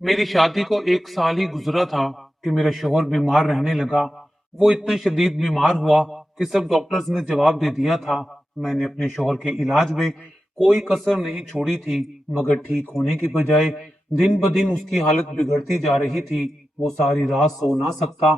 मेरी शादी को 1 साल ही गुजरा था कि मेरा शौहर बीमार रहने लगा। वो इतना शदीद बीमार हुआ कि सब डॉक्टर्स ने जवाब दे दिया था। मैंने अपने शौहर के इलाज में कोई कसर नहीं छोड़ी थी, मगर ठीक होने की बजाय दिन ब दिन उसकी हालत बिगड़ती जा रही थी। वो सारी रात सो ना सकता।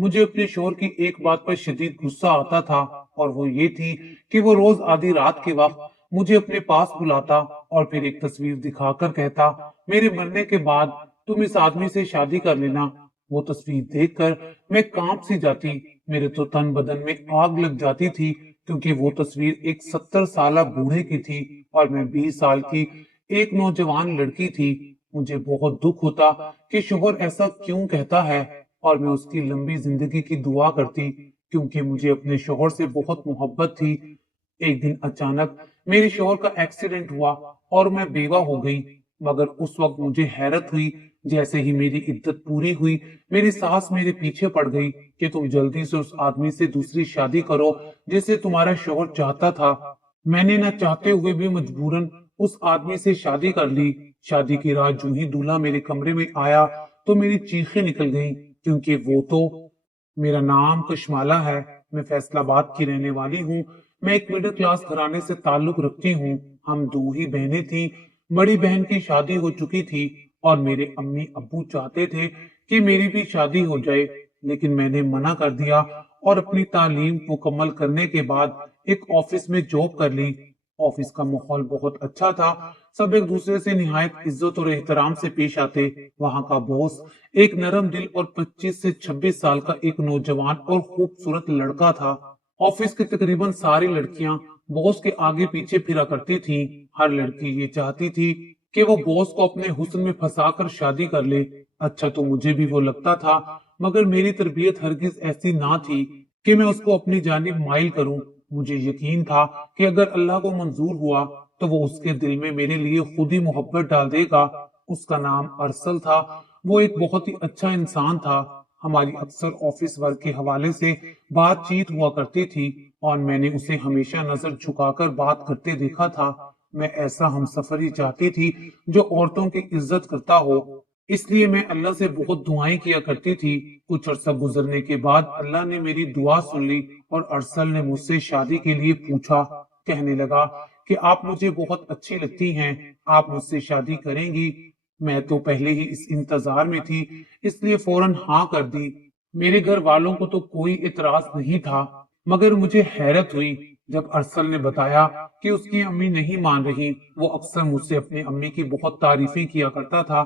मुझे अपने शौहर की एक बात पर शदीद गुस्सा आता था, और वो ये थी कि वो रोज आधी रात के वक्त मुझे अपने पास बुलाता और फिर एक तस्वीर दिखाकर कहता, मेरे मरने के बाद तुम इस आदमी से शादी कर लेना। वो तस्वीर देखकर मैं कांप सी जाती। मेरे तो तन बदन में आग लग जाती थी, क्योंकि वो तस्वीर एक 70 साल बूढ़े की थी और मैं 20 साल की एक नौजवान लड़की थी। मुझे बहुत दुख होता कि शोहर ऐसा क्यों कहता है, और मैं उसकी लंबी जिंदगी की दुआ करती, क्योंकि मुझे अपने शोहर से बहुत मोहब्बत थी। एक दिन अचानक मेरे शोहर का एक्सीडेंट हुआ और मैं बेवा हो गई। मगर उस वक्त मुझे हैरत हुई, जैसे ही मेरी इद्दत पूरी हुई मेरी सास मेरे पीछे पड़ गई कि तुम जल्दी से उस आदमी से दूसरी शादी करो जिसे तुम्हारा शोहर चाहता था। मैंने ना चाहते हुए भी मजबूरन उस आदमी से शादी कर ली। शादी की रात जो ही दूल्हा मेरे कमरे में आया तो मेरी चीखें निकल गईं, क्योंकि वो तो मेरा नाम कशमाला है। मैं फैसलाबाद की रहने वाली हूँ। मैं एक मिडिल क्लास घराने से ताल्लुक रखती हूँ। हम दो ही बहनें थी। बड़ी बहन की शादी हो चुकी थी और मेरे अम्मी अब्बू चाहते थे कि मेरी भी शादी हो जाए, लेकिन मैंने मना कर दिया और अपनी तालीम मुकम्मल करने के बाद एक ऑफिस में जॉब कर ली। ऑफिस का माहौल बहुत अच्छा था। सब एक दूसरे से निहायत इज्जत और एहतराम से पेश आते। वहां का बॉस एक नरम दिल और 25 से 26 साल का एक नौजवान और खूबसूरत लड़का था। ऑफिस की तकरीबन सारी लड़कियां बॉस के आगे पीछे फिरा करती थीं। हर लड़की ये चाहती थी कि वो बॉस को अपने हुस्न में फंसाकर शादी कर ले। अच्छा तो मुझे भी वो लगता था, मगर मेरी तरबियत हरगिज ऐसी ना थी कि मैं उसको अपनी जानिब माइल करूं। मुझे यकीन था कि अगर अल्लाह को मंजूर हुआ तो वो उसके दिल में मेरे लिए खुद ही मोहब्बत डाल देगा। उसका नाम अरसल था। वो एक बहुत ही अच्छा इंसान था। हमारी अक्सर ऑफिस वर्क के हवाले से बातचीत हुआ करती थी और मैंने उसे हमेशा नजर झुकाकर बात करते देखा था। मैं ऐसा हमसफर ही चाहती थी जो औरतों की इज्जत करता हो। इसलिए मैं अल्लाह से बहुत दुआएं किया करती थी। कुछ अरसा गुजरने के बाद अल्लाह ने मेरी दुआ सुन ली और अरसल ने मुझसे शादी के लिए पूछा। कहने लगा कि आप मुझे बहुत अच्छी लगती हैं, आप मुझसे शादी करेंगी। मैं तो पहले ही इस इंतजार में थी, इसलिए फौरन हाँ कर दी। मेरे घर वालों को तो कोई इतराज नहीं था, मगर मुझे हैरत हुई जब अरसल ने बताया कि उसकी अम्मी नहीं मान रही। वो अक्सर मुझसे अपनी अम्मी की बहुत तारीफें किया करता था।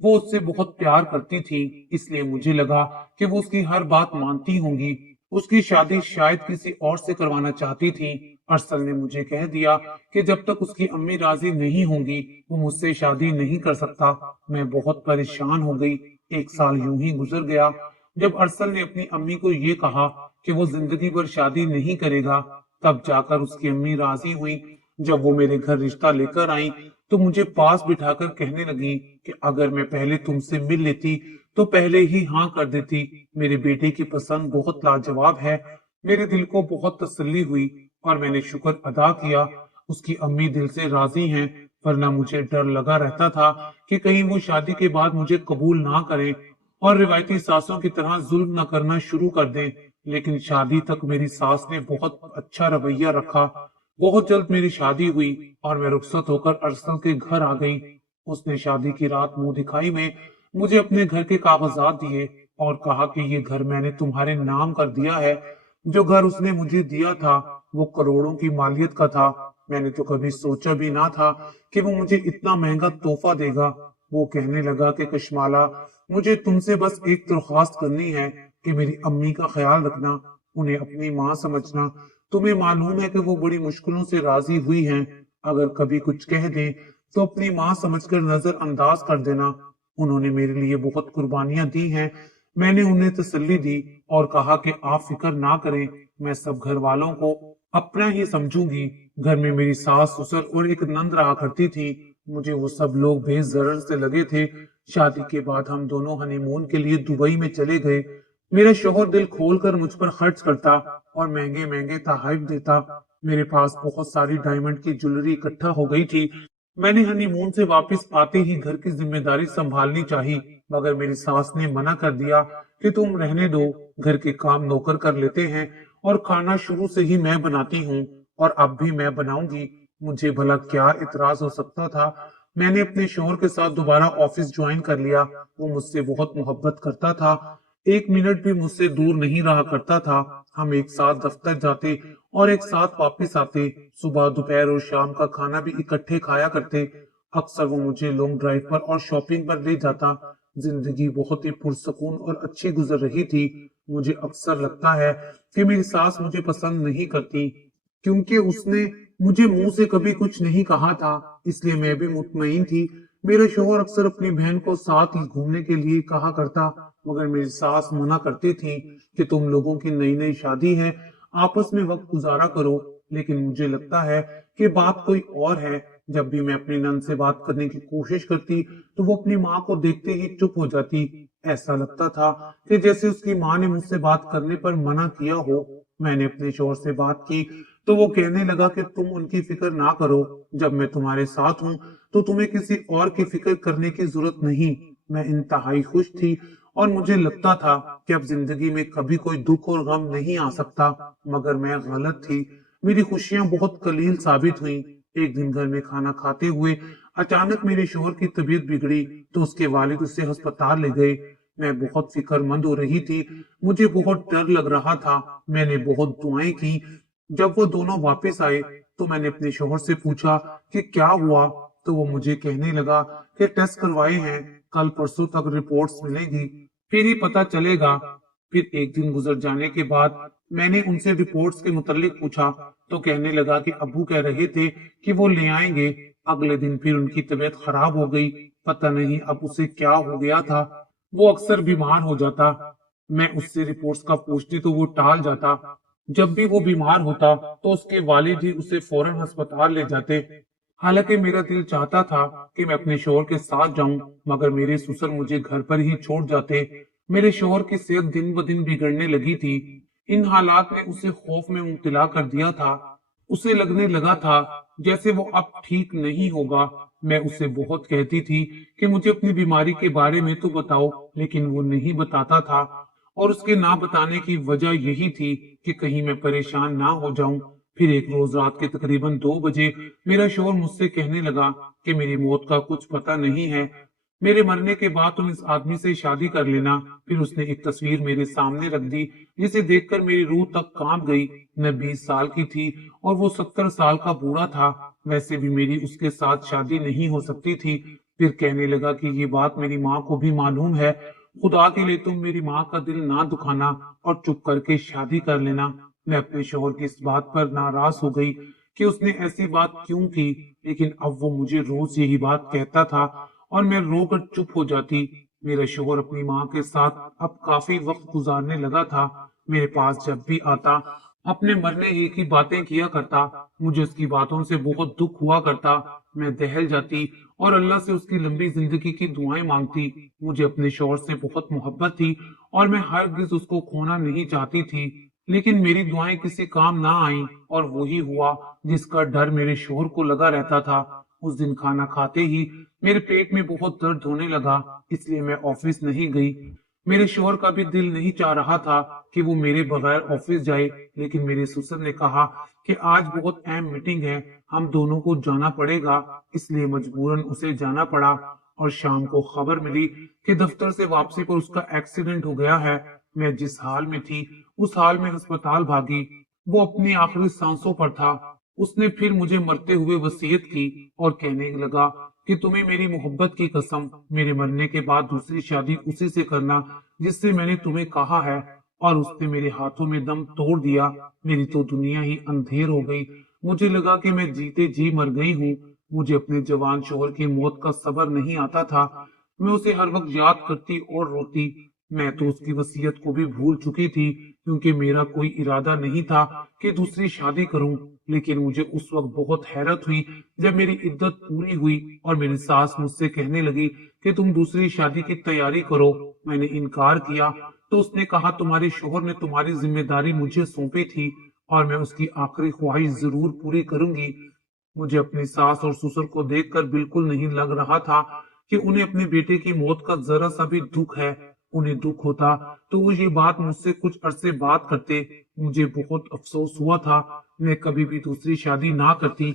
वो उससे बहुत प्यार करती थी, इसलिए मुझे लगा कि वो उसकी हर बात मानती होंगी। उसकी शादी शायद किसी और से करवाना चाहती थी। अरसल ने मुझे कह दिया कि जब तक उसकी अम्मी राजी नहीं होंगी वो मुझसे शादी नहीं कर सकता। मैं बहुत परेशान हो गई। 1 साल यूं ही गुजर गया। जब अरसल ने अपनी अम्मी को ये कहा कि वो जिंदगी भर शादी नहीं करेगा, तब जाकर उसकी अम्मी राजी हुई। जब वो मेरे घर रिश्ता लेकर आई तो मुझे पास बिठाकर कहने लगी कि अगर मैं पहले तुमसे मिल लेती तो पहले ही हाँ कर देती। मेरे बेटे की पसंद बहुत लाजवाब है। मेरे दिल को बहुत तसल्ली हुई और मैंने शुक्र अदा किया उसकी अम्मी दिल से राजी हैं। वरना मुझे डर लगा रहता था कि कहीं वो शादी के बाद मुझे कबूल ना करें और रिवायती सासों की तरह जुल्म न करना शुरू कर दें। लेकिन शादी तक मेरी सास ने बहुत अच्छा रवैया रखा। बहुत जल्द मेरी शादी हुई और मैं रुखसत होकर अरसल के घर आ गई। उसने शादी की रात मुंह दिखाई में मुझे अपने घर के कागजात दिए और कहा कि ये घर मैंने तुम्हारे नाम कर दिया है। जो घर उसने मुझे दिया था वो करोड़ों की मालियत का था। मैंने तो कभी सोचा भी ना था कि वो मुझे इतना महंगा तोहफा देगा। वो कहने लगा कि कशमाला, मुझे तुमसे बस एक दरख्वास्त करनी है कि मेरी अम्मी का ख्याल रखना, उन्हें अपनी माँ समझना। तुम्हें मालूम है कि वो बड़ी मुश्किलों से राजी हुई हैं। अगर कभी कुछ कह दें तो अपनी माँ समझकर नजरअंदाज कर देना। उन्होंने मेरे लिए बहुत कुर्बानियां दी हैं। मैंने उन्हें तसल्ली दी और कहा कि आप फिक्र ना करें, मैं सब घर वालों को अपना ही समझूंगी। घर में मेरी सास ससुर और एक नंद रहा करती थी। मुझे वो सब लोग बेजरर से लगे थे। शादी के बाद हम दोनों हनीमून के लिए दुबई में चले गए। मेरा शोहर दिल खोलकर मुझ पर खर्च करता और महंगे महंगे तोहफे देता। मेरे पास बहुत सारी डायमंड की ज्वेलरी इकट्ठा हो गई थी। मैंने हनीमून से वापस आते ही घर की जिम्मेदारी संभालनी चाहिए, मगर मेरी सास ने मना कर दिया कि तुम रहने दो, घर के काम नौकर कर लेते हैं और खाना शुरू से ही मैं बनाती हूँ और अब भी मैं बनाऊंगी। मुझे भला क्या इतराज हो सकता था। मैंने अपने शोहर के साथ दोबारा ऑफिस ज्वाइन कर लिया। वो मुझसे बहुत मोहब्बत करता था, एक मिनट भी मुझसे दूर नहीं रहा करता था। हम एक साथ दफ्तर जाते और एक साथ वापस आते, सुबह दोपहर और शाम का खाना भी इकट्ठे खाया करते। अक्सर वो मुझे लॉन्ग ड्राइव पर और शॉपिंग पर ले जाता। जिंदगी बहुत ही पुरसकून और अच्छी गुजर रही थी। मुझे अक्सर लगता है कि मेरी सास मुझे पसंद नहीं करती, क्योंकि उसने मुझे मुंह से कभी कुछ नहीं कहा था, इसलिए मैं भी मुतमईन थी। मेरा शोहर अक्सर अपनी बहन को साथ ही घूमने के लिए कहा करता, मगर मेरी सास मना करती थी कि तुम लोगों की नई नई शादी है, आपस में वक्त गुजारा करो। लेकिन मुझे लगता है कि बात कोई और है। जब भी मैं अपनी नंद से बात करने की कोशिश करती तो वो अपनी माँ को देखते ही चुप हो जाती। ऐसा लगता था कि जैसे उसकी माँ ने मुझसे बात करने पर मना किया हो। मैंने अपने शोहर से बात की तो वो कहने लगा कि तुम उनकी फिक्र ना करो, जब मैं तुम्हारे साथ हूँ तो तुम्हें किसी और की फिक्र करने की जरूरत नहीं। मैं इंतहाई खुश थी और मुझे लगता था कि अब जिंदगी में कभी कोई दुख और गम नहीं आ सकता, मगर मैं गलत थी। मेरी खुशियां बहुत कलील साबित हुई। एक दिन घर में खाना खाते हुए अचानक मेरे शोहर की तबीयत बिगड़ी तो उसके वालिद उसे अस्पताल ले गए। मैं बहुत फिक्रमंद हो रही थी, मुझे बहुत डर लग रहा था। मैंने बहुत दुआएं की। जब वो दोनों वापस आए तो मैंने अपने शोहर से पूछा कि क्या हुआ, तो वो मुझे कहने लगा कि टेस्ट करवाए हैं, कल परसों तक रिपोर्ट्स मिलेगी, फिर ही पता चलेगा। फिर एक दिन गुजर जाने के बाद मैंने उनसे रिपोर्ट्स के मुतालिक पूछा तो कहने लगा कि अब्बू कह रहे थे कि वो ले आएंगे। अगले दिन फिर उनकी तबीयत खराब हो गई। पता नहीं अब उसे क्या हो गया था, वो अक्सर बीमार हो जाता। मैं उससे रिपोर्ट्स का पूछती तो वो टाल जाता। जब भी वो बीमार होता तो उसके वालिद ही उसे फौरन अस्पताल ले जाते। हालांकि मेरा दिल चाहता था कि मैं अपने शोहर के साथ जाऊं, मगर मेरे ससुर मुझे घर पर ही छोड़ जाते। मेरे शोहर की सेहत दिन ब दिन बिगड़ने लगी थी। इन हालात ने उसे खौफ में मुब्तला कर दिया था। उसे लगने लगा था जैसे वो अब ठीक नहीं होगा। मैं उसे बहुत कहती थी कि मुझे अपनी बीमारी के बारे में तो बताओ, लेकिन वो नहीं बताता था। और उसके ना बताने की वजह यही थी कि कहीं मैं परेशान ना हो जाऊं। फिर एक रोज रात के तकरीबन 2 बजे मेरा शोहर मुझसे कहने लगा कि मेरी मौत का कुछ पता नहीं है, मेरे मरने के बाद तुम इस आदमी से शादी कर लेना। फिर उसने एक तस्वीर मेरे सामने रख दी, जिसे देखकर मेरी रूह तक कांप गई। मैं 20 साल की थी और वो 70 साल का बूढ़ा था। वैसे भी मेरी उसके साथ शादी नहीं हो सकती थी। फिर कहने लगा कि ये बात मेरी माँ को भी मालूम है, खुदा के लिए तुम मेरी माँ का दिल ना दुखाना और चुप करके शादी कर लेना। मैं अपने शोहर की इस बात पर नाराज हो गई कि उसने ऐसी बात क्यों की, लेकिन अब वो मुझे रोज यही बात कहता था और मैं रोकर चुप हो जाती। मेरा शोहर अपनी माँ के साथ अब काफी वक्त गुजारने लगा था। मेरे पास जब भी आता अपने मरने ही की बातें किया करता। मुझे उसकी बातों से बहुत दुख हुआ करता। मैं दहल जाती और अल्लाह से उसकी लंबी जिंदगी की दुआएं मांगती। मुझे अपने शोहर से बहुत मोहब्बत थी और मैं हरगिज उसको खोना नहीं चाहती थी। लेकिन मेरी दुआएं किसी काम ना आईं और वही हुआ जिसका डर मेरे शोहर को लगा रहता था। उस दिन खाना खाते ही मेरे पेट में बहुत दर्द होने लगा, इसलिए मैं ऑफिस नहीं गई। मेरे शोहर का भी दिल नहीं चाह रहा था कि वो मेरे बगैर ऑफिस जाए, लेकिन मेरे ससुर ने कहा कि आज बहुत अहम मीटिंग है, हम दोनों को जाना पड़ेगा, इसलिए मजबूरन उसे जाना पड़ा। और शाम को खबर मिली कि दफ्तर से वापसी पर उसका एक्सीडेंट हो गया है। मैं जिस हाल में थी उस हाल में अस्पताल भागी। वो अपनी आखिरी सांसों पर था। उसने फिर मुझे मरते हुए वसीयत की और कहने लगा कि तुम्हें मेरी मोहब्बत की कसम, मेरे मरने के बाद दूसरी शादी उसी से करना जिससे मैंने तुम्हें कहा है। और उसने मेरे हाथों में दम तोड़ दिया। मेरी तो दुनिया ही अंधेर हो गई। मुझे लगा कि मैं जीते जी मर गई हूँ। मुझे अपने जवान शोहर की मौत का सब्र नहीं आता था। मैं उसे हर वक्त याद करती और रोती। मैं तो उसकी वसीयत को भी भूल चुकी थी, क्योंकि मेरा कोई इरादा नहीं था कि दूसरी शादी करूं। लेकिन मुझे उस वक्त बहुत हैरत हुई जब मेरी इद्दत पूरी हुई और मेरी सास मुझसे कहने लगी कि तुम दूसरी शादी की तैयारी करो। मैंने इनकार किया तो उसने कहा तुम्हारे शोहर ने तुम्हारी जिम्मेदारी मुझे सौंपी थी और मैं उसकी आखिरी ख्वाहिश जरूर पूरी करूंगी। मुझे अपनी सास और ससुर को देखकर बिल्कुल नहीं लग रहा था कि उन्हें अपने बेटे की मौत का जरा सा भी दुख है। उन्हें दुख होता तो वो ये बात मुझसे कुछ अरसे बाद करते। मुझे बहुत अफसोस हुआ था। मैं कभी भी दूसरी शादी ना करती।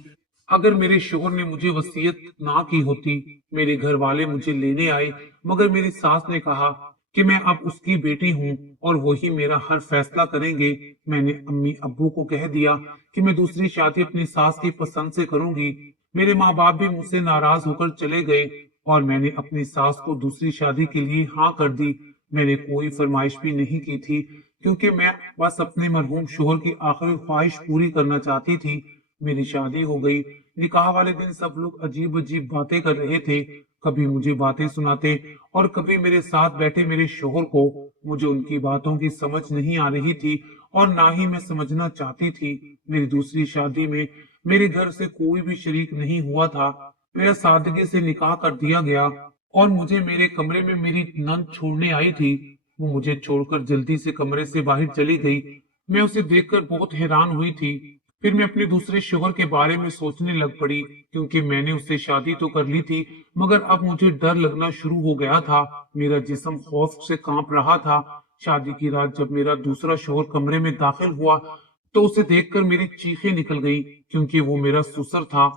अगर मेरे शोहर ने मुझे वसीयत ना की होती। मेरे घर वाले मुझे लेने आए, मगर मेरी सास ने कहा कि मैं अब उसकी बेटी हूँ और वही मेरा हर फैसला करेंगे। मैंने अम्मी अब्बू को कह दिया कि मैं दूसरी शादी अपनी सास की पसंद से करूंगी। मेरे माँ बाप भी मुझसे नाराज होकर चले गए और मैंने अपनी सास को दूसरी शादी के लिए हाँ कर दी। मैंने कोई फरमाइश भी नहीं की थी, क्योंकि मैं बस अपने मरहूम शोहर की आखिरी ख्वाहिश पूरी करना चाहती थी। मेरी शादी हो गई। निकाह वाले दिन सब लोग अजीब अजीब बातें कर रहे थे। कभी मुझे बातें सुनाते और कभी मेरे साथ बैठे मेरे शोहर को। मुझे उनकी बातों की समझ नहीं आ रही थी और ना ही मैं समझना चाहती थी। मेरी दूसरी शादी में मेरे घर से कोई भी शरीक नहीं हुआ था। मेरा सादगी से निकाह कर दिया गया और मुझे मेरे कमरे में मेरी नंद छोड़ने आई थी। वो मुझे छोड़कर जल्दी से कमरे से बाहर चली गई। मैं उसे देखकर बहुत हैरान हुई थी। फिर मैं अपने दूसरे शोहर के बारे में सोचने लग पड़ी, क्योंकि मैंने उससे शादी तो कर ली थी, मगर अब मुझे डर लगना शुरू हो गया था। मेरा जिस्म खौफ से कांप रहा था। शादी की रात जब मेरा दूसरा शोहर कमरे में दाखिल हुआ तो उसे देखकर मेरी चीखें निकल गई, क्योंकि वो मेरा ससुर था।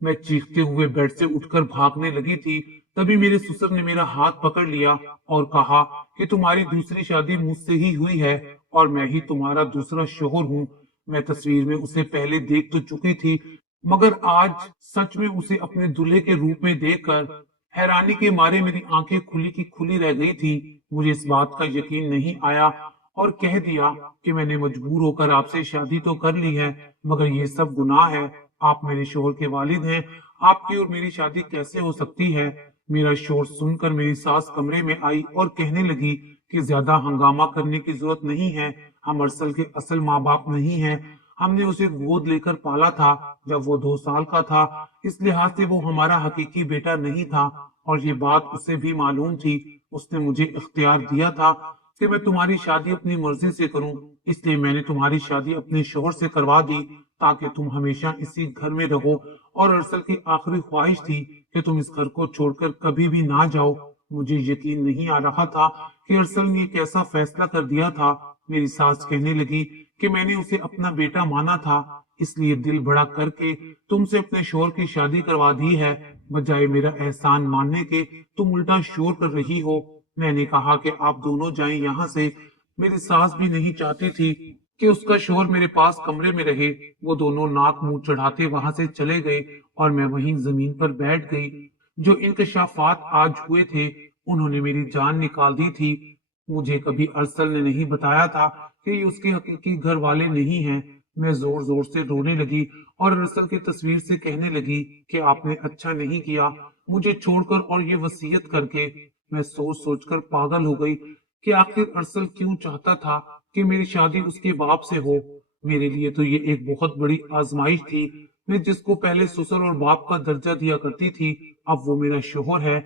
मैं चीखते हुए बेड से उठकर भागने लगी थी। तभी मेरे ससुर ने मेरा हाथ पकड़ लिया और कहा कि तुम्हारी दूसरी शादी मुझसे ही हुई है और मैं ही तुम्हारा दूसरा शोहर हूँ। मैं तस्वीर में उसे पहले देख तो चुकी थी, मगर आज सच में उसे अपने दूल्हे के रूप में देखकर हैरानी के मारे मेरी आंखें खुली की खुली रह गई थी। मुझे इस बात का यकीन नहीं आया और कह दिया कि मैंने मजबूर होकर आपसे शादी तो कर ली है, मगर ये सब गुनाह है। आप मेरे शोहर के वालिद हैं। आपकी और मेरी शादी कैसे हो सकती है? मेरा शोर सुनकर मेरी सास कमरे में आई और कहने लगी कि ज्यादा हंगामा करने की जरूरत नहीं है। हम अरसल के असल माँ बाप नहीं हैं। हमने उसे गोद लेकर पाला था जब वो 2 साल का था। इस लिहाज से वो हमारा हकीकी बेटा नहीं था और ये बात उसे भी मालूम थी। उसने मुझे इख्तियार दिया था कि मैं तुम्हारी शादी अपनी मर्जी से करूं, इसलिए मैंने तुम्हारी शादी अपने शोहर से करवा दी ताकि तुम हमेशा इसी घर में रहो। और अरसल की आखिरी ख्वाहिश थी कि तुम इस घर को छोड़कर कभी भी ना जाओ। मुझे यकीन नहीं आ रहा था कि अरसल ने कैसा फैसला कर दिया था। मेरी सास कहने लगी कि मैंने उसे अपना बेटा माना था, इसलिए दिल बड़ा करके तुमसे अपने शोहर की शादी करवा दी है। बजाय मेरा एहसान मानने के तुम उल्टा शोर कर रही हो। मैंने कहा कि आप दोनों जाएं यहाँ से। मेरी सास भी नहीं चाहती थी कि उसका शोहर मेरे पास कमरे में रहे। वो दोनों नाक मुंह चढ़ाते वहां से चले गए और मैं वहीं जमीन पर बैठ गई। जो इंकशाफात आज हुए थे उन्होंने मेरी जान निकाल दी थी। मुझे कभी अरसल ने नहीं बताया था कि ये उसके हकीकी घर वाले नहीं हैं। मैं जोर जोर से रोने लगी और अरसल की तस्वीर से कहने लगी कि आपने अच्छा नहीं किया मुझे छोड़कर और ये वसीयत करके। मैं सोच सोचकर पागल हो गई कि आखिर अरसल क्यों चाहता था कि मेरी शादी उसके बाप से हो। मेरे लिए तो ये एक बहुत बड़ी आजमाइश थी। मैं जिसको पहले ससुर और बाप का दर्जा दिया करती थी, अब वो मेरा शोहर है।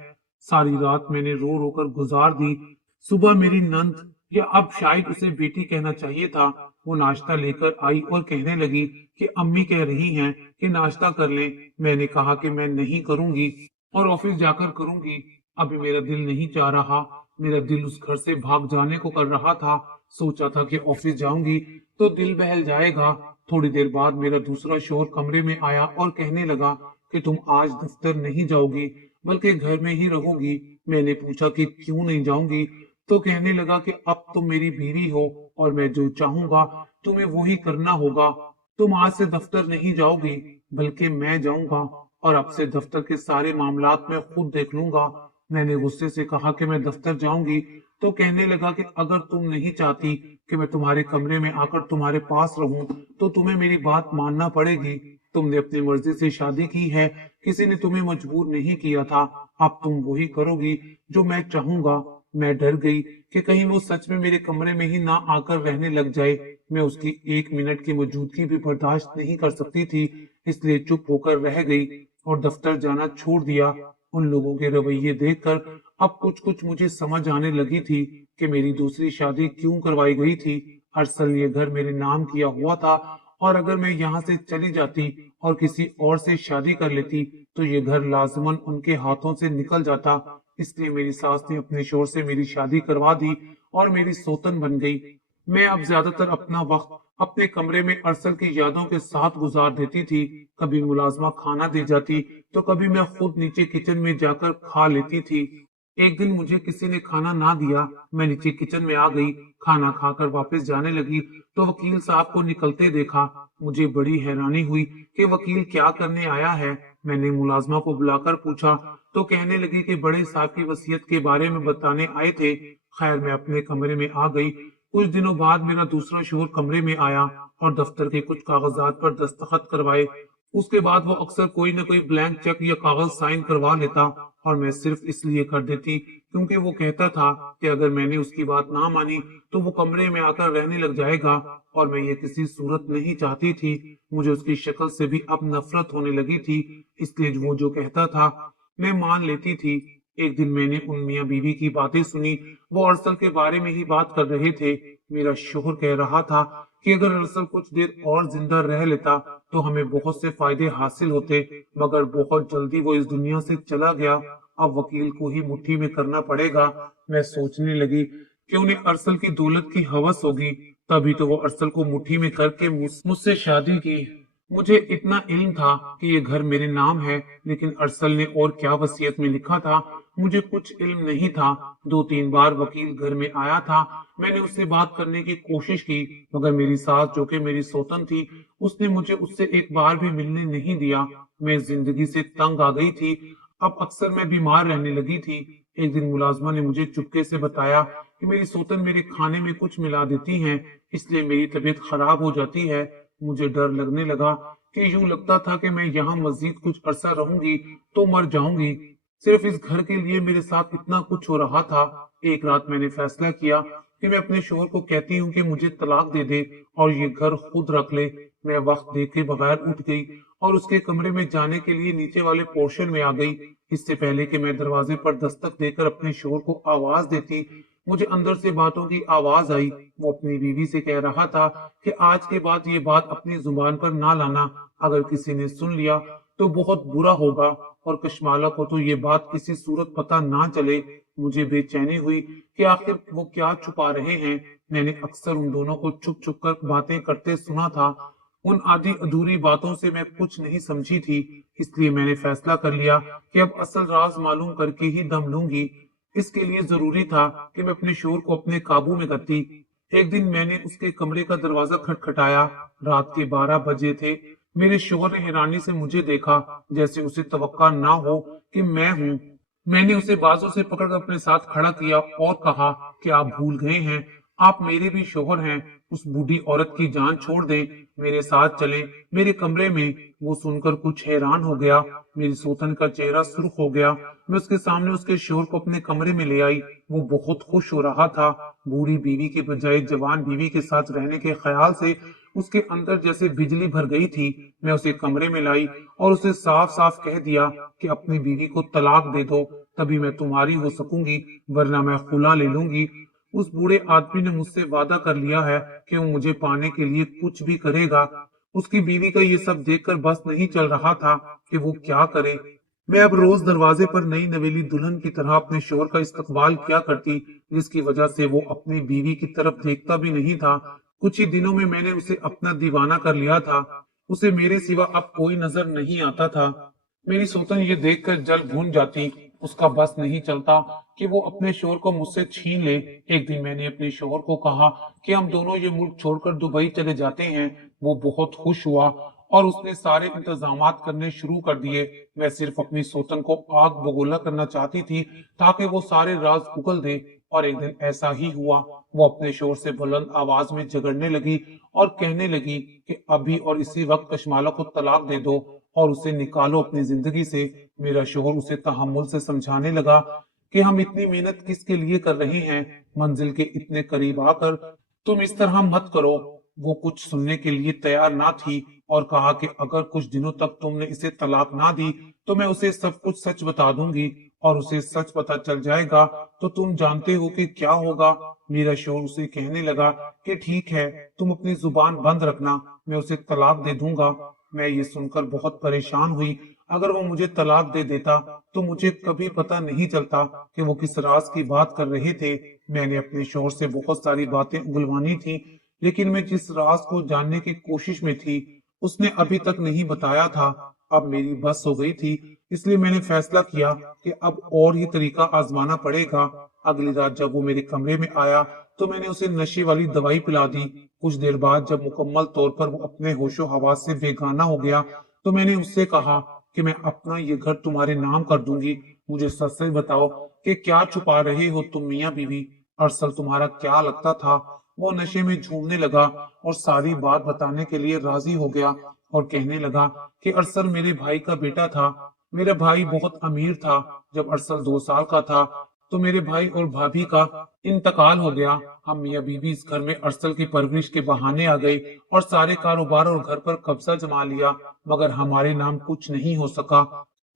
सारी रात मैंने रो रो कर गुजार दी। सुबह मेरी नंद, या अब शायद उसे बेटी कहना चाहिए था, वो नाश्ता लेकर आई और कहने लगी कि अम्मी कह रही हैं कि नाश्ता कर लें। मैंने कहा कि मैं नहीं करूंगी और ऑफिस जाकर करूंगी। अभी मेरा दिल नहीं चाह रहा। मेरा दिल उस घर से भाग जाने को कर रहा था। सोचा था कि ऑफिस जाऊंगी तो दिल बहल जाएगा। थोड़ी देर बाद मेरा दूसरा शोहर कमरे में आया और कहने लगा कि तुम आज दफ्तर नहीं जाओगी बल्कि घर में ही रहोगी। मैंने पूछा कि क्यों नहीं जाऊंगी, तो कहने लगा कि अब तुम मेरी बीवी हो और मैं जो चाहूंगा तुम्हें वही करना होगा। तुम आज से दफ्तर नहीं जाओगी बल्कि मैं जाऊंगा और अब से दफ्तर के सारे मामलात मैं खुद देख लूंगा। मैंने गुस्से से कहा कि मैं दफ्तर जाऊंगी, तो कहने लगा कि अगर तुम नहीं चाहती कि मैं तुम्हारे कमरे में आकर तुम्हारे पास रहूं तो तुम्हें मेरी बात मानना पड़ेगी। तुमने अपनी मर्जी से शादी की है, किसी ने तुम्हें मजबूर नहीं किया था। अब तुम वही करोगी जो मैं चाहूंगा। मैं डर गई कि कहीं वो सच में मेरे कमरे में ही ना आकर रहने लग जाए। मैं उसकी 1 मिनट की मौजूदगी भी बर्दाश्त नहीं कर सकती थी, इसलिए चुप होकर रह गई और दफ्तर जाना छोड़ दिया। उन लोगों के रवैये देखकर अब कुछ कुछ मुझे समझ आने लगी थी कि मेरी दूसरी शादी क्यों करवाई गई थी। अरसल ने घर मेरे नाम किया हुआ था और अगर मैं यहाँ से चली जाती और किसी और से शादी कर लेती तो ये घर लाजमन उनके हाथों से निकल जाता। इसलिए मेरी सास ने अपने शोहर से मेरी शादी करवा दी और मेरी सोतन बन गई। मैं अब ज्यादातर अपना वक्त अपने कमरे में अरसल की यादों के साथ गुजार देती थी। कभी मुलाजमा खाना दे जाती तो कभी मैं खुद नीचे किचन में जाकर खा लेती थी। एक दिन मुझे किसी ने खाना ना दिया, मैं नीचे किचन में आ गई। खाना खाकर वापस जाने लगी तो वकील साहब को निकलते देखा। मुझे बड़ी हैरानी हुई कि वकील क्या करने आया है। मैंने मुलाजमा को बुलाकर पूछा तो कहने लगी कि बड़े साहब की वसीयत के बारे में बताने आए थे। खैर, मैं अपने कमरे में आ गई। कुछ दिनों बाद मेरा दूसरा शोहर कमरे में आया और दफ्तर के कुछ कागजात पर दस्तखत करवाए। उसके बाद वो अक्सर कोई न कोई ब्लैंक चेक या कागज साइन करवा लेता और मैं सिर्फ इसलिए कर देती क्योंकि वो कहता था कि अगर मैंने उसकी बात ना मानी तो वो कमरे में आकर रहने लग जाएगा और मैं ये किसी सूरत नहीं चाहती थी। मुझे उसकी शक्ल से भी अब नफरत होने लगी थी, इसलिए वो जो कहता था मैं मान लेती थी। एक दिन मैंने उन मियाँ बीवी की बातें सुनी। वो अरसल के बारे में ही बात कर रहे थे। मेरा शोहर कह रहा था कि अगर अरसल कुछ देर और जिंदा रह लेता तो हमें बहुत से फायदे हासिल होते, मगर बहुत जल्दी वो इस दुनिया से चला गया। अब वकील को ही मुट्ठी में करना पड़ेगा। मैं सोचने लगी कि उन्हें अरसल की दौलत की हवस होगी, तभी तो वो अरसल को मुट्ठी में करके मुझसे शादी की। मुझे इतना इल्म था कि ये घर मेरे नाम है, लेकिन अरसल ने और क्या वसीयत में लिखा था मुझे कुछ इल्म नहीं था। 2-3 बार वकील घर में आया था। मैंने उससे बात करने की कोशिश की, मगर मेरी सास जो कि मेरी सोतन थी, उसने मुझे उससे एक बार भी मिलने नहीं दिया। मैं जिंदगी से तंग आ गई थी। अब अक्सर मैं बीमार रहने लगी थी। एक दिन मुलाजमा ने मुझे चुपके से बताया कि मेरी सोतन मेरे खाने में कुछ मिला देती हैं, इसलिए मेरी तबीयत खराब हो जाती है। मुझे डर लगने लगा कि यूं लगता था कि मैं यहाँ मजीद कुछ अरसा रहूंगी तो मर जाऊंगी। सिर्फ इस घर के लिए मेरे साथ इतना कुछ हो रहा था। एक रात मैंने फैसला किया कि मैं अपने शोहर को कहती हूँ कि मुझे तलाक दे दे और ये घर खुद रख ले। मैं वक्त देखे बगैर उठ गई और उसके कमरे में जाने के लिए नीचे वाले पोर्शन में आ गई। इससे पहले कि मैं दरवाजे पर दस्तक देकर अपने शोहर को आवाज देती, मुझे अंदर से बातों की आवाज आई। वो अपनी बीवी से कह रहा था कि आज के बाद ये बात अपनी जुबान पर ना लाना, अगर किसी ने सुन लिया तो बहुत बुरा होगा और कशमाला को तो ये बात किसी सूरत पता ना चले। मुझे बेचैनी हुई कि आखिर वो क्या छुपा रहे हैं। मैंने अक्सर उन दोनों को छुप छुप कर बातें करते सुना था। उन आधी अधूरी बातों से मैं कुछ नहीं समझी थी, इसलिए मैंने फैसला कर लिया कि अब असल राज मालूम करके ही दम लूंगी। इसके लिए जरूरी था कि मैं अपने शोर को अपने काबू में करती। एक दिन मैंने उसके कमरे का दरवाजा खटखटाया। रात के 12 बजे थे। मेरे शोहर ने हैरानी से मुझे देखा, जैसे उसे तवक्का ना हो कि मैं हूँ। मैंने उसे बाजू से पकड़कर अपने साथ खड़ा किया और कहा कि आप भूल गए हैं, आप मेरे भी शोहर हैं। उस बूढ़ी औरत की जान छोड़ दें, मेरे साथ चलें मेरे कमरे में। वो सुनकर कुछ हैरान हो गया। मेरी सोतन का चेहरा सुर्ख हो गया। मैं उसके सामने उसके शोहर को अपने कमरे में ले आई। वो बहुत खुश हो रहा था। बूढ़ी बीवी के बजाय जवान बीवी के साथ रहने के ख्याल से उसके अंदर जैसे बिजली भर गई थी। मैं उसे कमरे में लाई और उसे साफ साफ कह दिया कि अपनी बीवी को तलाक दे दो, तभी मैं तुम्हारी हो सकूंगी, वरना मैं खुला ले लूंगी। उस बूढ़े आदमी ने मुझसे वादा कर लिया है कि वो मुझे पाने के लिए कुछ भी करेगा। उसकी बीवी का ये सब देखकर बस नहीं चल रहा था कि वो क्या करे। मैं अब रोज दरवाजे पर नई नवेली दुल्हन की तरह अपने शोहर का इस्तकबाल किया करती, जिसकी वजह से वो अपनी बीवी की तरफ देखता भी नहीं था। कुछ ही दिनों में मैंने उसे अपना दीवाना कर लिया था। उसे मेरे सिवा अब कोई नजर नहीं आता था। मेरी सोतन ये देखकर जल भून जाती। उसका बस नहीं चलता कि वो अपने शोहर को मुझसे छीन ले। एक दिन मैंने अपने शोहर को कहा कि हम दोनों ये मुल्क छोड़कर दुबई चले जाते हैं। वो बहुत खुश हुआ और उसने सारे इंतजामात करने शुरू कर दिए। मैं सिर्फ अपनी सोतन को आग बगोला करना चाहती थी ताकि वो सारे राज उगल दे। और एक दिन ऐसा ही हुआ। वो अपने शोहर से बुलंद आवाज में झगड़ने लगी और कहने लगी कि अभी और इसी वक्त कशमाला को तलाक दे दो और उसे निकालो अपनी जिंदगी से। मेरा शोहर उसे तहम्मुल से समझाने लगा कि हम इतनी मेहनत किसके लिए कर रहे हैं, मंजिल के इतने करीब आकर तुम इस तरह मत करो। वो कुछ सुनने के लिए तैयार ना थी और कहा कि अगर कुछ दिनों तक तुमने इसे तलाक ना दी तो मैं उसे सब कुछ सच बता दूंगी और उसे सच पता चल जाएगा तो तुम जानते हो कि क्या होगा। میرا شوہر اسے کہنے لگا کہ ٹھیک ہے، تم اپنی زبان بند رکھنا، میں اسے طلاق دے دوں گا۔ میں یہ سن کر بہت پریشان ہوئی۔ اگر وہ مجھے طلاق دے دیتا تو مجھے کبھی پتہ نہیں چلتا کہ وہ کس راز کی بات کر رہے تھے۔ میں نے اپنے شوہر سے بہت ساری باتیں اگلوانی تھی، لیکن میں جس راز کو جاننے کی کوشش میں تھی اس نے ابھی تک نہیں بتایا تھا۔ اب میری بس ہو گئی تھی، اس لیے میں نے فیصلہ کیا کہ اب اور ہی طریقہ آزمانا پڑے گا۔ اگلی رات جب وہ میرے کمرے میں آیا تو میں نے اسے نشے والی دوائی پلا دی۔ کچھ دیر بعد جب مکمل طور پر وہ اپنے ہوش و حواس سے بیگانہ ہو گیا تو میں نے اس سے کہا کہ میں اپنا یہ گھر تمہارے نام کر دوں گی۔ مجھے سچ سچ بتاؤ کہ کیا چھپا رہے ہو تم میاں بیوی؟ ارسل تمہارا کیا لگتا تھا؟ وہ نشے میں جھومنے لگا اور ساری بات بتانے کے لیے راضی ہو گیا اور کہنے لگا کہ ارسل میرے بھائی کا بیٹا تھا۔ میرا بھائی بہت امیر تھا۔ جب ارسل 2 سال کا تھا تو میرے بھائی اور بھابھی کا انتقال ہو گیا۔ ہم میاں بیوی اس گھر میں ارسل کی پرورش کے بہانے آ گئے اور سارے کاروبار اور گھر پر قبضہ جما لیا، مگر ہمارے نام کچھ نہیں ہو سکا۔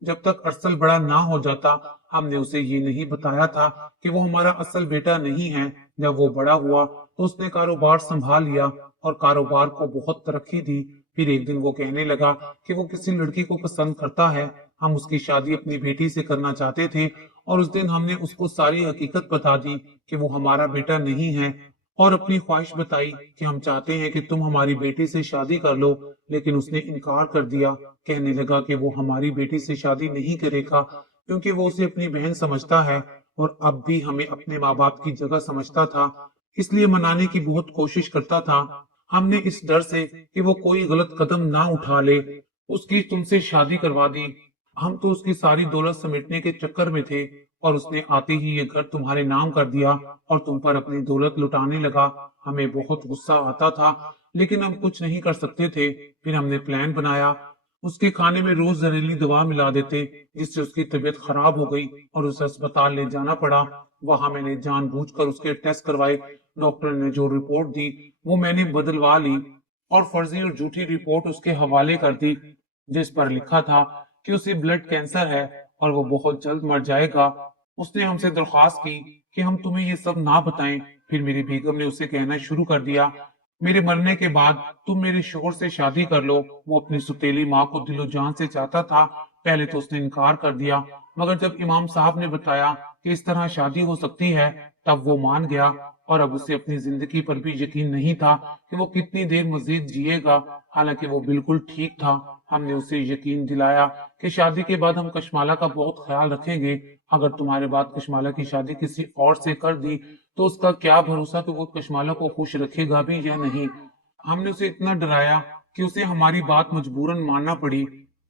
جب تک ارسل بڑا نہ ہو جاتا ہم نے اسے یہ نہیں بتایا تھا کہ وہ ہمارا اصل بیٹا نہیں ہے۔ جب وہ بڑا ہوا تو اس نے کاروبار سنبھال لیا اور کاروبار کو بہت ترقی دی۔ پھر ایک دن وہ کہنے لگا کہ وہ کسی لڑکی کو پسند کرتا ہے۔ ہم اس کی شادی اپنی بیٹی سے کرنا چاہتے تھے اور اس دن ہم نے اس کو ساری حقیقت بتا دی کہ وہ ہمارا بیٹا نہیں ہے اور اپنی خواہش بتائی کہ ہم چاہتے ہیں کہ تم ہماری بیٹی سے شادی کر لو، لیکن اس نے انکار کر دیا۔ کہنے لگا کہ وہ ہماری بیٹی سے شادی نہیں کرے گا کیونکہ وہ اسے اپنی بہن سمجھتا ہے اور اب بھی ہمیں اپنے ماں باپ کی جگہ سمجھتا تھا، اس لیے منانے کی بہت کوشش کرتا تھا۔ ہم نے اس ڈر سے کہ وہ کوئی غلط قدم نہ اٹھا لے اس کی تم سے شادی کروا دی۔ ہم تو اس کی ساری دولت سمیٹنے کے چکر میں تھے اور اس نے آتے ہی یہ گھر تمہارے نام کر دیا اور تم پر اپنی دولت لٹانے لگا۔ ہمیں بہت غصہ آتا تھا لیکن ہم کچھ نہیں کر سکتے تھے۔ پھر ہم نے پلان بنایا، اس کے کھانے میں روز زہریلی دوا ملا دیتے جس سے اس کی طبیعت خراب ہو گئی اور اسے اسپتال لے جانا پڑا۔ وہاں میں نے جان بوجھ کر اس کے ٹیسٹ کروائے۔ ڈاکٹر نے جو رپورٹ دی وہ میں نے بدلوا لی اور فرضی اور جھوٹی رپورٹ اس کے حوالے کر دی، جس پر لکھا تھا کہ اسے بلڈ کینسر ہے اور وہ بہت جلد مر جائے گا۔ اس نے ہم سے درخواست کی کہ ہم تمہیں یہ سب نہ بتائیں۔ پھر میری بیگم نے اسے کہنا شروع کر دیا، میرے مرنے کے بعد تم میرے شوہر سے شادی کر لو۔ وہ اپنی ستیلی ماں کو دل و جان سے چاہتا تھا۔ پہلے تو اس نے انکار کر دیا، مگر جب امام صاحب نے بتایا کہ اس طرح شادی ہو سکتی ہے تب وہ مان گیا، اور اب اسے اپنی زندگی پر بھی یقین نہیں تھا کہ وہ کتنی دیر مزید جیے گا، حالانکہ وہ بالکل ٹھیک تھا۔ ہم نے اسے یقین دلایا کہ شادی کے بعد ہم کشمالہ کا بہت خیال رکھیں گے۔ اگر تمہارے بعد کشمالہ کی شادی کسی اور سے کر دی تو اس کا کیا بھروسہ کہ وہ کشمالہ کو خوش رکھے گا بھی یا نہیں۔ ہم نے اسے اتنا ڈرایا کہ اسے ہماری بات مجبوراً ماننا پڑی۔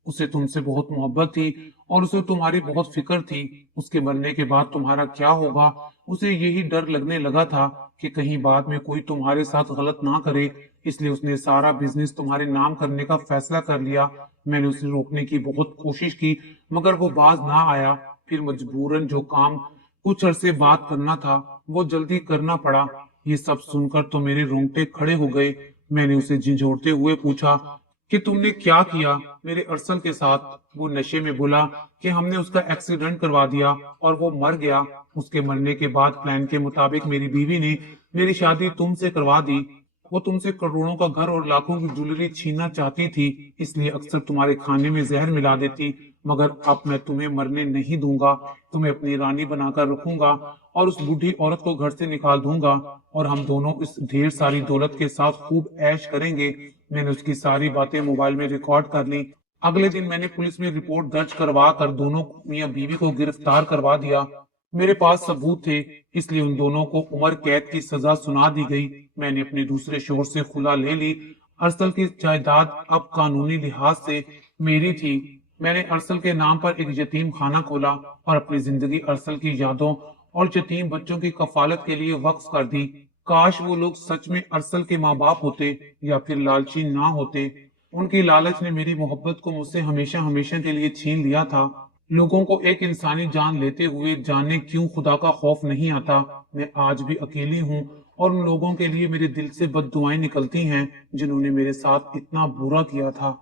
اسے تم سے بہت محبت تھی اور اسے تمہاری بہت فکر تھی۔ اس کے مرنے کے بعد تمہارا کیا ہوگا، اسے یہی ڈر لگنے لگا تھا کہ کہیں بعد میں کوئی تمہارے ساتھ غلط نہ کرے، اس لیے اس نے سارا بزنس تمہارے نام کرنے کا فیصلہ کر لیا۔ میں نے اسے روکنے کی بہت کوشش کی مگر وہ باز نہ آیا۔ پھر مجبوراً جو کام کچھ عرصے بعد کرنا تھا وہ جلدی کرنا پڑا۔ یہ سب سن کر تو میرے رونگٹے کھڑے ہو گئے۔ میں نے اسے جھنجھوڑتے ہوئے پوچھا کہ تم نے کیا کیا میرے ارسل کے ساتھ؟ وہ نشے میں بولا کہ ہم نے اس کا ایکسیڈنٹ کروا دیا اور وہ مر گیا۔ اس کے مرنے کے بعد پلان کے مطابق میری بیوی نے میری شادی تم سے کروا دی۔ وہ تم سے کروڑوں کا گھر اور لاکھوں کی جویلری چھیننا چاہتی تھی، اس لیے اکثر تمہارے کھانے میں زہر ملا دیتی، مگر اب میں تمہیں مرنے نہیں دوں گا، تمہیں اپنی رانی بنا کر رکھوں گا اور اس بوڑھی عورت کو گھر سے نکال دوں گا اور ہم دونوں اس ڈھیر ساری دولت کے ساتھ خوب عیش کریں گے۔ میں نے اس کی ساری باتیں موبائل میں ریکارڈ کر لی۔ اگلے دن میں نے پولیس میں رپورٹ درج کروا کر دونوں میاں بیوی کو گرفتار کروا دیا۔ میرے پاس ثبوت تھے، اس لیے ان دونوں کو عمر قید کی سزا سنا دی گئی۔ میں نے اپنے دوسرے شوہر سے خلا لے لی۔ ارسل کی جائیداد اب قانونی لحاظ سے میری تھی۔ میں نے ارسل کے نام پر ایک یتیم خانہ کھولا اور اپنی زندگی ارسل کی یادوں اور یتیم بچوں کی کفالت کے لیے وقف کر دی۔ کاش وہ لوگ سچ میں ارسل کے ماں باپ ہوتے یا پھر لالچی نہ ہوتے۔ ان کی لالچ نے میری محبت کو مجھ سے ہمیشہ ہمیشہ کے لیے چھین لیا تھا۔ لوگوں کو ایک انسانی جان لیتے ہوئے جانے کیوں خدا کا خوف نہیں آتا۔ میں آج بھی اکیلی ہوں اور ان لوگوں کے لیے میرے دل سے بد دعائیں نکلتی ہیں جنہوں نے میرے ساتھ اتنا برا کیا تھا۔